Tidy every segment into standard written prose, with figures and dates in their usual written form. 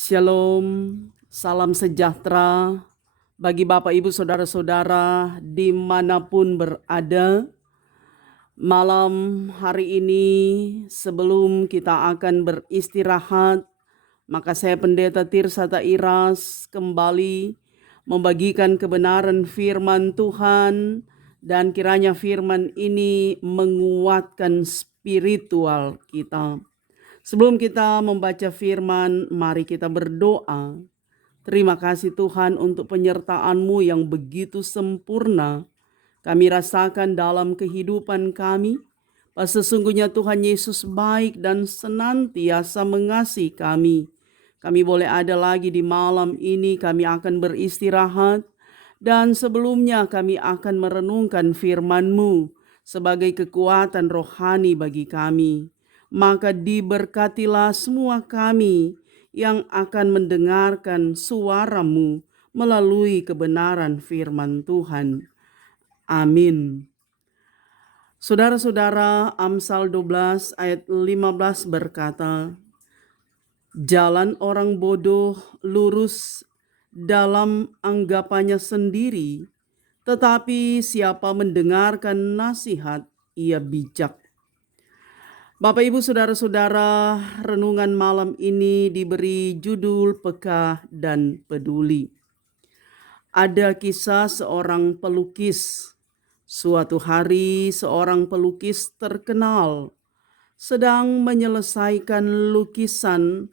Shalom, salam sejahtera bagi Bapak Ibu Saudara-saudara dimanapun berada. Malam hari ini sebelum kita akan beristirahat, maka saya Pendeta Tirsa Iras kembali membagikan kebenaran firman Tuhan, dan kiranya firman ini menguatkan spiritual kita. Sebelum kita membaca firman, mari kita berdoa. Terima kasih Tuhan untuk penyertaan-Mu yang begitu sempurna kami rasakan dalam kehidupan kami. Sesungguhnya Tuhan Yesus baik dan senantiasa mengasihi kami. Kami boleh ada lagi di malam ini, kami akan beristirahat. Dan sebelumnya kami akan merenungkan firman-Mu sebagai kekuatan rohani bagi kami. Maka diberkatilah semua kami yang akan mendengarkan suara-Mu melalui kebenaran firman Tuhan. Amin. Saudara-saudara, Amsal 12 ayat 15 berkata, "Jalan orang bodoh lurus dalam anggapannya sendiri, tetapi siapa mendengarkan nasihat, ia bijak." Bapak Ibu Saudara-saudara, renungan malam ini diberi judul Peka dan Peduli. Ada kisah seorang pelukis. Suatu hari seorang pelukis terkenal sedang menyelesaikan lukisan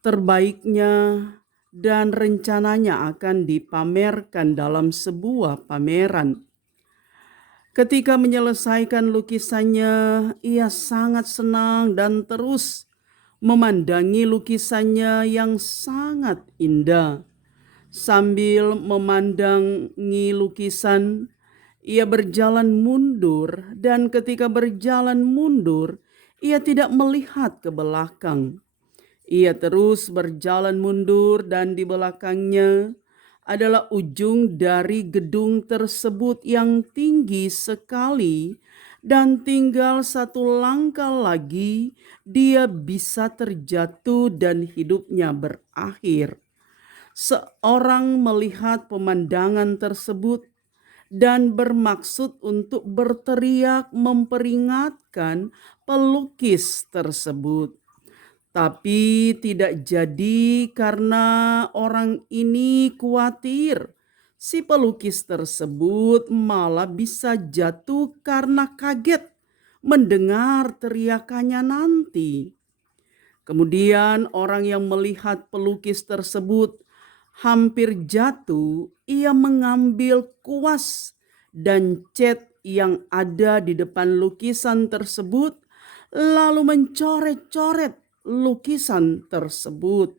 terbaiknya dan rencananya akan dipamerkan dalam sebuah pameran. Ketika menyelesaikan lukisannya, ia sangat senang dan terus memandangi lukisannya yang sangat indah. Sambil memandangi lukisan, ia berjalan mundur, dan ketika berjalan mundur, ia tidak melihat ke belakang. Ia terus berjalan mundur, dan di belakangnya adalah ujung dari gedung tersebut yang tinggi sekali, dan tinggal satu langkah lagi dia bisa terjatuh dan hidupnya berakhir. Seorang melihat pemandangan tersebut dan bermaksud untuk berteriak memperingatkan pelukis tersebut. Tapi tidak jadi karena orang ini khawatir si pelukis tersebut malah bisa jatuh karena kaget mendengar teriakannya nanti. Kemudian orang yang melihat pelukis tersebut hampir jatuh, ia mengambil kuas dan cat yang ada di depan lukisan tersebut, lalu mencoret-coret lukisan tersebut.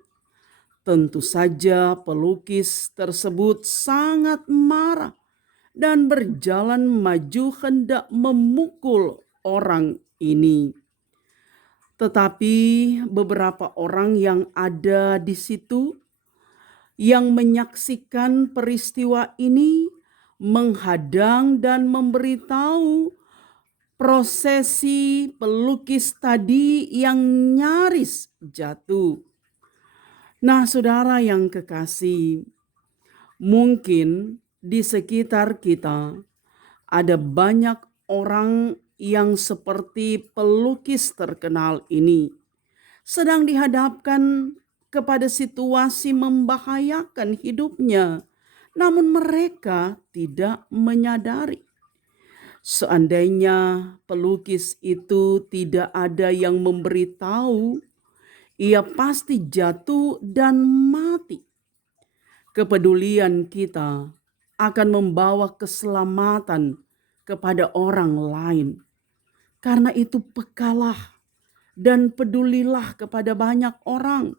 Tentu saja pelukis tersebut sangat marah dan berjalan maju hendak memukul orang ini. Tetapi beberapa orang yang ada di situ yang menyaksikan peristiwa ini menghadang dan memberitahu prosesi pelukis tadi yang nyaris jatuh. Nah, saudara yang kekasih, mungkin di sekitar kita ada banyak orang yang seperti pelukis terkenal ini sedang dihadapkan kepada situasi membahayakan hidupnya, namun mereka tidak menyadari. Seandainya pelukis itu tidak ada yang memberitahu, ia pasti jatuh dan mati. Kepedulian kita akan membawa keselamatan kepada orang lain. Karena itu pekalah dan pedulilah kepada banyak orang.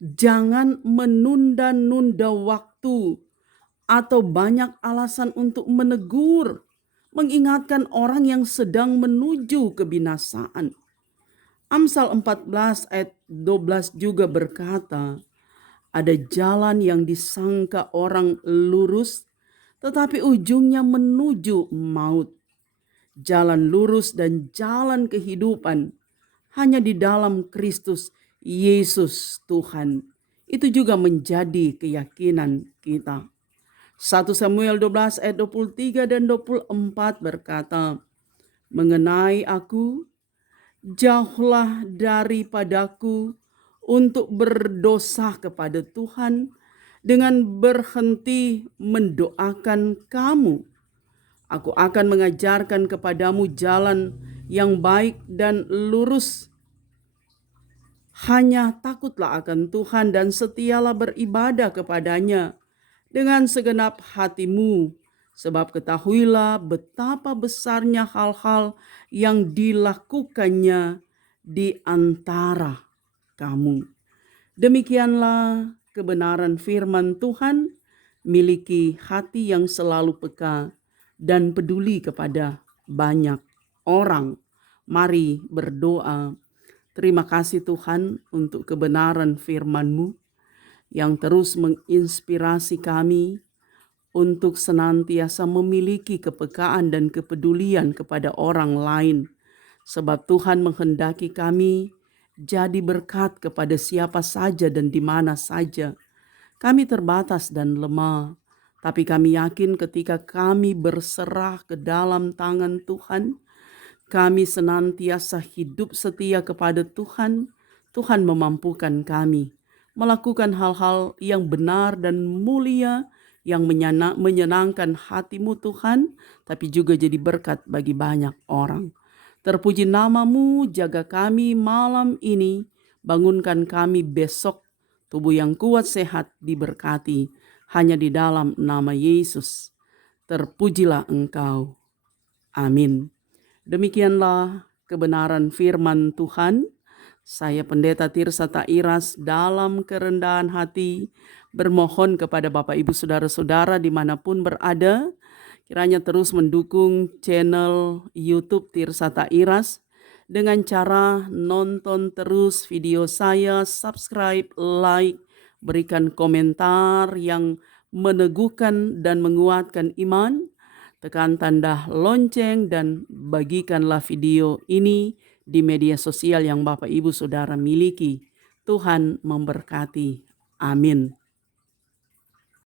Jangan menunda-nunda waktu atau banyak alasan untuk menegur, mengingatkan orang yang sedang menuju kebinasaan. Amsal 14 ayat 12 juga berkata, ada jalan yang disangka orang lurus, tetapi ujungnya menuju maut. Jalan lurus dan jalan kehidupan hanya di dalam Kristus Yesus Tuhan. Itu juga menjadi keyakinan kita. 1 Samuel 12 ayat 23 dan 24 berkata, mengenai aku, jauhlah daripadaku untuk berdosa kepada Tuhan dengan berhenti mendoakan kamu. Aku akan mengajarkan kepadamu jalan yang baik dan lurus. Hanya takutlah akan Tuhan dan setialah beribadah kepadanya dengan segenap hatimu. Sebab ketahuilah betapa besarnya hal-hal yang dilakukannya di antara kamu. Demikianlah kebenaran firman Tuhan, miliki hati yang selalu peka dan peduli kepada banyak orang. Mari berdoa. Terima kasih Tuhan untuk kebenaran firman-Mu yang terus menginspirasi kami untuk senantiasa memiliki kepekaan dan kepedulian kepada orang lain. Sebab Tuhan menghendaki kami jadi berkat kepada siapa saja dan di mana saja. Kami terbatas dan lemah, tapi kami yakin ketika kami berserah ke dalam tangan Tuhan, kami senantiasa hidup setia kepada Tuhan. Tuhan memampukan kami melakukan hal-hal yang benar dan mulia yang menyenangkan hatimu Tuhan, tapi juga jadi berkat bagi banyak orang. Terpuji namamu, jaga kami malam ini, bangunkan kami besok, tubuh yang kuat sehat diberkati, hanya di dalam nama Yesus. Terpujilah Engkau. Amin. Demikianlah kebenaran firman Tuhan. Saya Pendeta Tirsa Tairas dalam kerendahan hati bermohon kepada Bapak Ibu Saudara-saudara dimanapun berada, kiranya terus mendukung channel YouTube Tirsa Tairas dengan cara nonton terus video saya, subscribe, like, berikan komentar yang meneguhkan dan menguatkan iman, tekan tanda lonceng dan bagikanlah video ini di media sosial yang Bapak Ibu Saudara miliki. Tuhan memberkati. Amin.